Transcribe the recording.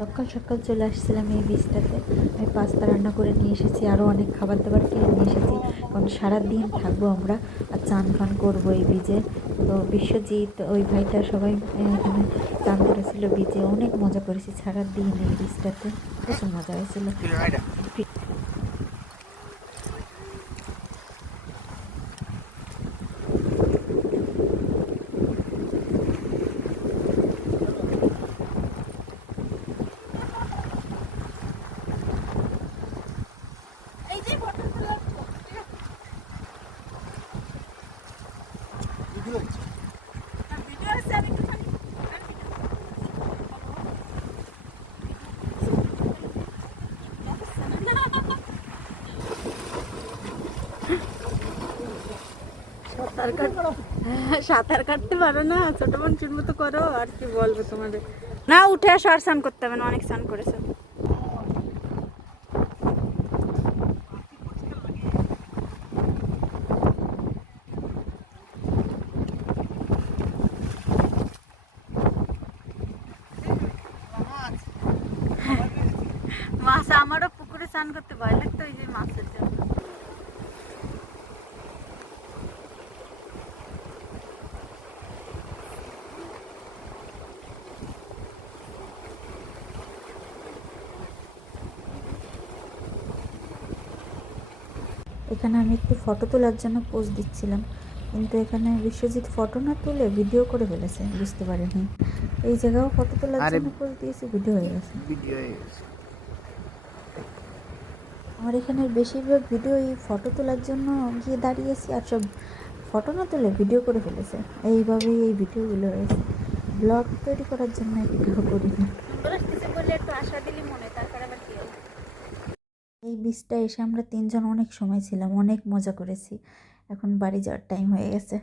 সকাল সকাল চলে আসছিলাম এই বীজটাতে। আমি পাস্তা রান্না করে নিয়ে এসেছি আরও অনেক খাবার দাবার কিনে নিয়ে এসেছি। কারণ সারাদিন থাকব আমরা আর চান ফান করব এই বীজে। তো বিশ্বজিৎ, ওই ভাইটা সবাই এখানে চান করেছিল বীজে। অনেক মজা করেছি সারাদিন এই বীজটাতে। প্রচুর মজা হয়েছিল। সাঁতার কাট সাঁতার কাটতে পারো না, ছোট মানুষের মতো করো, আর কি বলব তোমাদের? না, উঠে আসো আর স্নান করতে হবে না, অনেক স্নান করেছ। মাছ আমারও পুকুরে স্নান করতে ভয় লাগতো ওই যে মাছের জন্য। এখানে আমি একটু ফটো তোলার জন্য পোজ দিচ্ছিলাম কিন্তু এখানে বিশ্বজিৎ ফটো না তুলে ভিডিও করে ফেলেছে বুঝতে পারিনি। এই জায়গাও ফটো তোলার জন্য পোজ দিয়েছি ভিডিও হয়ে গেছে। ভিডিও হয়ে গেছে। আমার এখানে বেশিরভাগ ভিডিও এই ফটো তোলার জন্য গিয়ে দাঁড়িয়েছি আর সব ফটো না তুলে ভিডিও করে ফেলেছে। এইভাবেই এই ভিডিওগুলো হয়েছে ব্লগ তৈরি করার জন্য ভিডিও করিনি সুন্দর আসতেছে বলে একটু আশা দিলি মনে তারপর আবার কি এই বীজটা এসে আমরা তিনজন অনেক সময় ছিলাম, অনেক মজা করেছি। এখন বাড়ি যাওয়ার টাইম হয়ে গেছে।